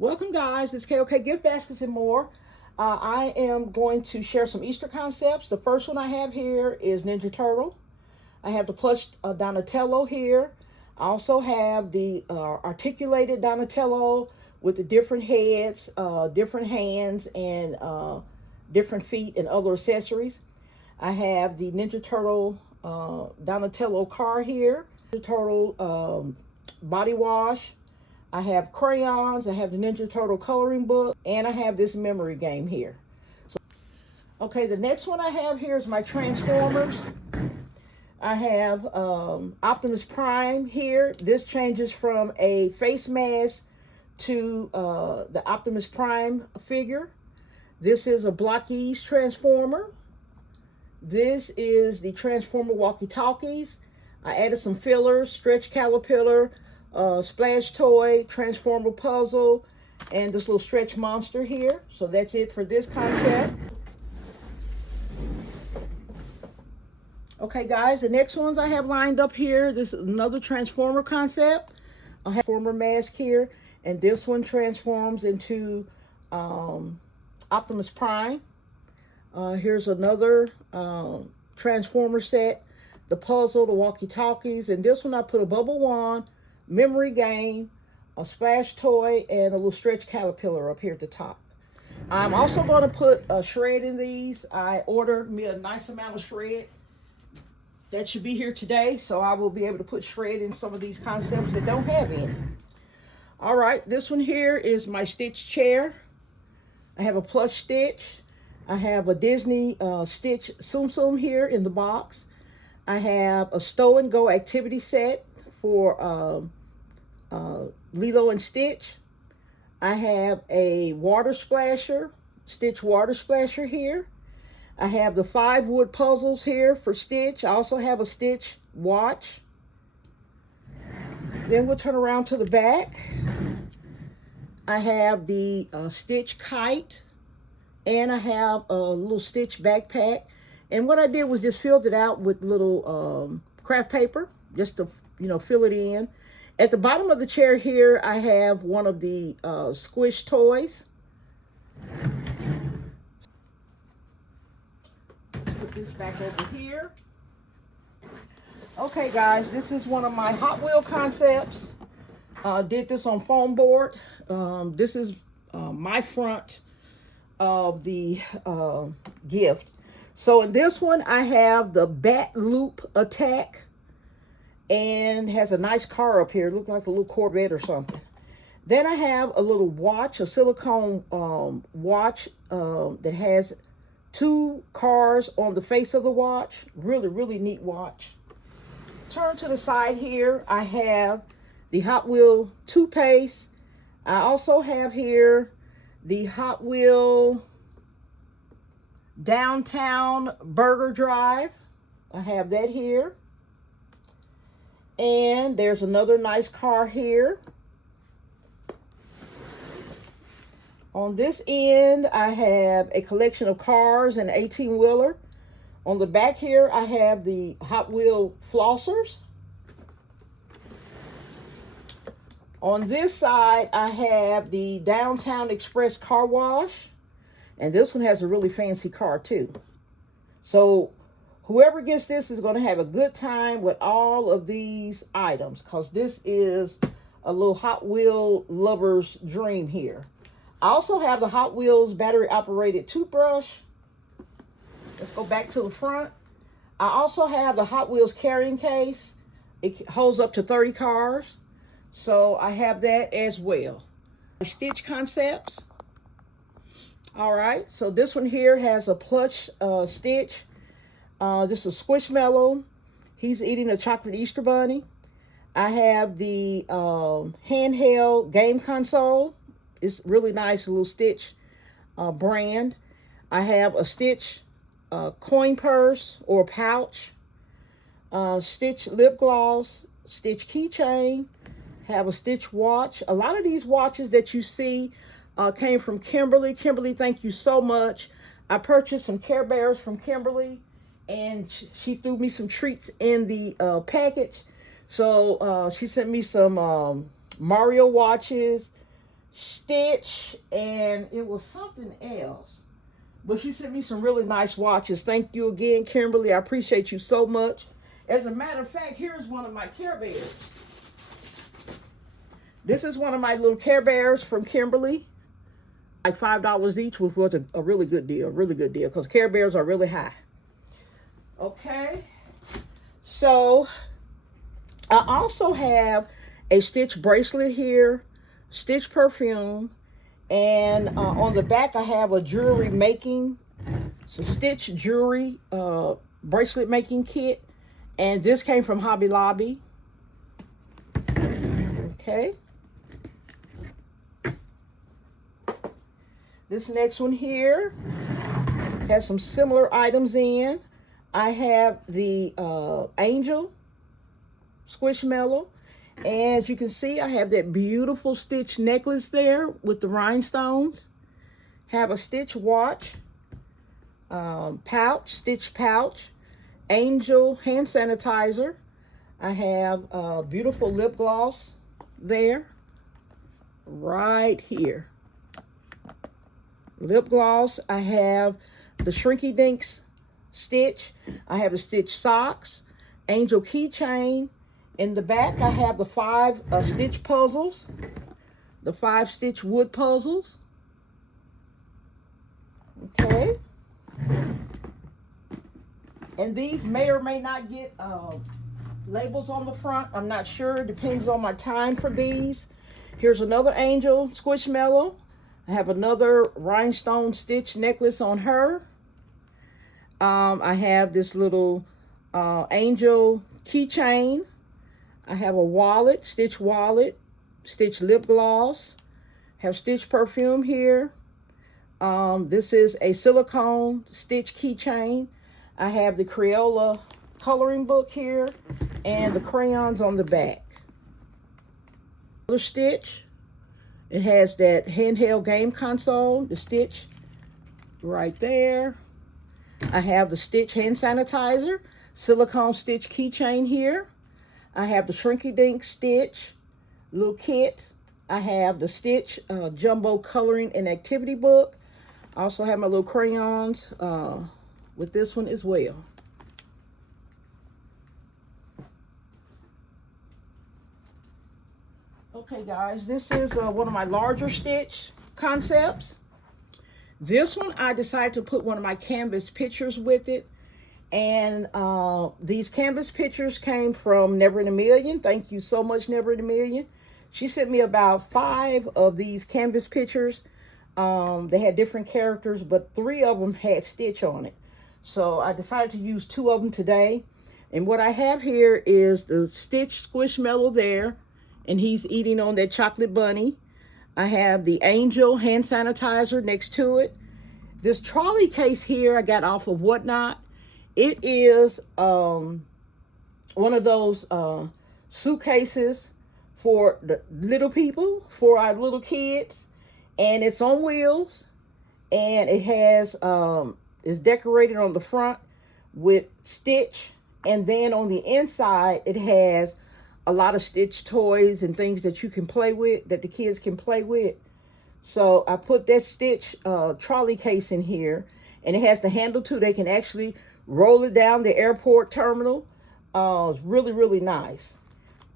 Welcome, guys. It's KOK Gift Baskets and more. I am going to share some Easter concepts. The first one I have here is Ninja Turtle. I have the plush Donatello here. I also have the articulated Donatello with the different heads, different hands, and different feet and other accessories. I have the Ninja Turtle Donatello car here. Ninja Turtle body wash. I have crayons, I have the Ninja Turtle coloring book, and I have this memory game here. Okay, the next one I have here is my Transformers. I have Optimus Prime here. This changes from a face mask to the Optimus Prime figure. This is a Block East Transformer. This is the Transformer walkie-talkies. I added some fillers, stretch caterpillar, splash toy, transformer puzzle, and this little stretch monster here. So that's it for this concept. Okay, guys, the next ones I have lined up here. This is another transformer concept. I have a transformer mask here, and this one transforms into Optimus Prime. Here's another transformer set, the puzzle, the walkie-talkies, and this one I put a bubble wand, memory game, a splash toy, and a little stretch caterpillar up here at the top. I'm also going to put a shred in these. I ordered me a nice amount of shred. That should be here today, so I will be able to put shred in some of these concepts that don't have any. All right, this one here is my Stitch chair. I have a plush Stitch. I have a Disney Stitch Tsum Tsum here in the box. I have a Stow and Go activity set for Lilo and Stitch. I have a water splasher, Stitch water splasher here. I have the 5 wood puzzles here for Stitch. I also have a Stitch watch. Then we'll turn around to the back. I have the Stitch kite, and I have a little Stitch backpack. And what I did was just filled it out with little craft paper, just to fill it in. At the bottom of the chair here, I have one of the squish toys. Put this back over here. Okay, guys, this is one of my Hot Wheel concepts. Did this on foam board. This is my front of the gift. So in this one, I have the Bat Loop Attack, and has a nice car up here. It looks like a little Corvette or something. Then I have a little watch, a silicone watch that has 2 cars on the face of the watch. Really, really neat watch. Turn to the side here. I have the Hot Wheel toothpaste. I also have here the Hot Wheel Downtown Burger Drive. I have that here. And there's another nice car here. On this end, I have a collection of cars and 18-wheeler. On the back here, I have the Hot Wheel flossers. On this side, I have the Downtown Express car wash. And this one has a really fancy car too. So whoever gets this is going to have a good time with all of these items, because this is a little Hot Wheel lover's dream here. I also have the Hot Wheels battery operated toothbrush. Let's go back to the front. I also have the Hot Wheels carrying case. It holds up to 30 cars. So I have that as well. Stitch concepts. All right, so this one here has a plush Stitch. This is Squishmallow. He's eating a chocolate Easter bunny. I have the handheld game console. It's really nice, a little Stitch brand. I have a Stitch coin purse or pouch. Stitch lip gloss. Stitch keychain. Have a Stitch watch. A lot of these watches that you see came from Kimberly. Kimberly, thank you so much. I purchased some Care Bears from Kimberly, and she threw me some treats in the package. So she sent me some Mario watches, Stitch, and it was something else. But she sent me some really nice watches. Thank you again, Kimberly. I appreciate you so much. As a matter of fact, here's one of my Care Bears. This is one of my little Care Bears from Kimberly. Like $5 each, which was a really good deal. Really good deal, because Care Bears are really high. Okay. So, I also have a Stitch bracelet here. Stitch perfume. And on the back, I have a jewelry making. It's a Stitch jewelry bracelet making kit. And this came from Hobby Lobby. Okay. This next one here has some similar items in. I have the Angel Squishmallow. As you can see, I have that beautiful Stitch necklace there with the rhinestones. Have a Stitch watch, pouch, Stitch pouch, Angel hand sanitizer. I have a beautiful lip gloss there, right here. Lip gloss. I have the Shrinky Dinks Stitch. I have the Stitch socks, Angel keychain. In the back, I have the 5 Stitch puzzles, the 5 Stitch wood puzzles. Okay. And these may or may not get labels on the front. I'm not sure. It depends on my time for these. Here's another Angel Squishmallow. I have another rhinestone Stitch necklace on her. I have this little Angel keychain. I have a wallet, Stitch lip gloss. Have Stitch perfume here. This is a silicone Stitch keychain. I have the Crayola coloring book here and the crayons on the back. Another Stitch. It has that handheld game console, the Stitch right there. I have the Stitch hand sanitizer, silicone Stitch keychain here. I have the Shrinky Dink Stitch little kit. I have the Stitch jumbo coloring and activity book. I also have my little crayons with this one as well. Okay, guys, this is one of my larger Stitch concepts. This one, I decided to put one of my canvas pictures with it. And these canvas pictures came from Never in a Million. Thank you so much, Never in a Million. She sent me about 5 of these canvas pictures. They had different characters, but 3 of them had Stitch on it. So I decided to use 2 of them today. And what I have here is the Stitch Squishmallow there. And he's eating on that chocolate bunny. I have the Angel hand sanitizer next to it. This trolley case here I got off of Whatnot. It is one of those suitcases for the little people, for our little kids. And it's on wheels. And it has, it's decorated on the front with Stitch. And then on the inside, it has a lot of Stitch toys and things that you can play with, that the kids can play with. So I put that Stitch trolley case in here. And it has the handle too. They can actually roll it down the airport terminal. It's really, really nice.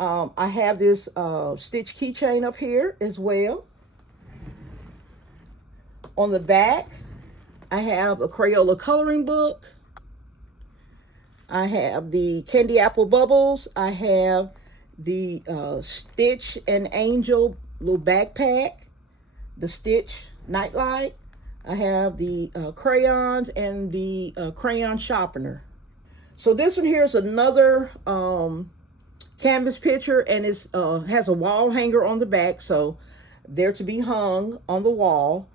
I have this Stitch keychain up here as well. On the back, I have a Crayola coloring book. I have the Candy Apple Bubbles. I have the Stitch and Angel little backpack. The Stitch nightlight. I have the crayons and the crayon sharpener. So this one here is another canvas picture, and it has a wall hanger on the back, so they're to be hung on the wall.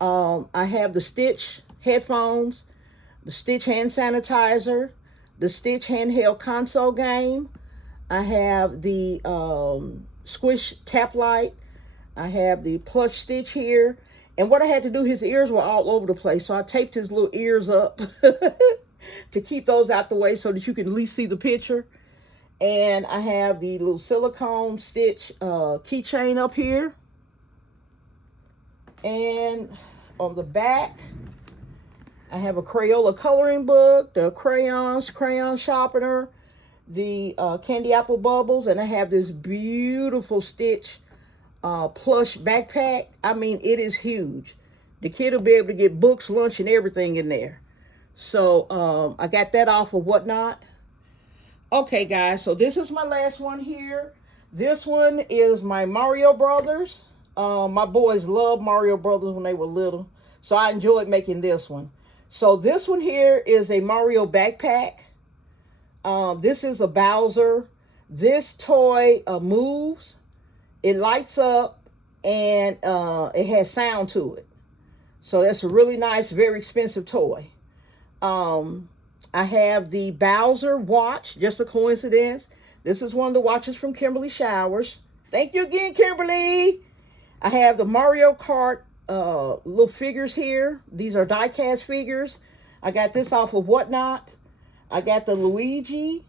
I have the Stitch headphones, the Stitch hand sanitizer, the Stitch handheld console game. I have the Squish tap light. I have the plush Stitch here. And what I had to do, his ears were all over the place. So I taped his little ears up to keep those out the way so that you can at least see the picture. And I have the little silicone Stitch keychain up here. And on the back, I have a Crayola coloring book, the crayons, crayon sharpener, the candy apple bubbles, and I have this beautiful Stitch plush backpack. I mean, it is huge. The kid will be able to get books, lunch, and everything in there. So I got that off of Whatnot. Okay, guys, so this is my last one here. This one is my Mario Brothers. My boys loved Mario Brothers when they were little, so I enjoyed making this one. So this one here is a Mario backpack. This is a Bowser. This toy moves, it lights up, and it has sound to it. So that's a really nice, very expensive toy. I have the Bowser watch, just a coincidence. This is one of the watches from Kimberly Showers. Thank you again, Kimberly. I have the Mario Kart little figures here. These are die-cast figures. I got this off of Whatnot. I got the Luigi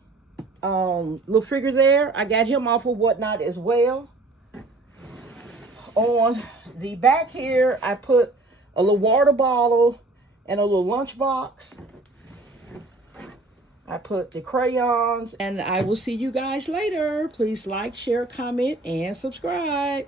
little figure there. I got him off of Whatnot as well. On the back here, I put a little water bottle and a little lunchbox. I put the crayons, and I will see you guys later. Please like, share, comment, and subscribe.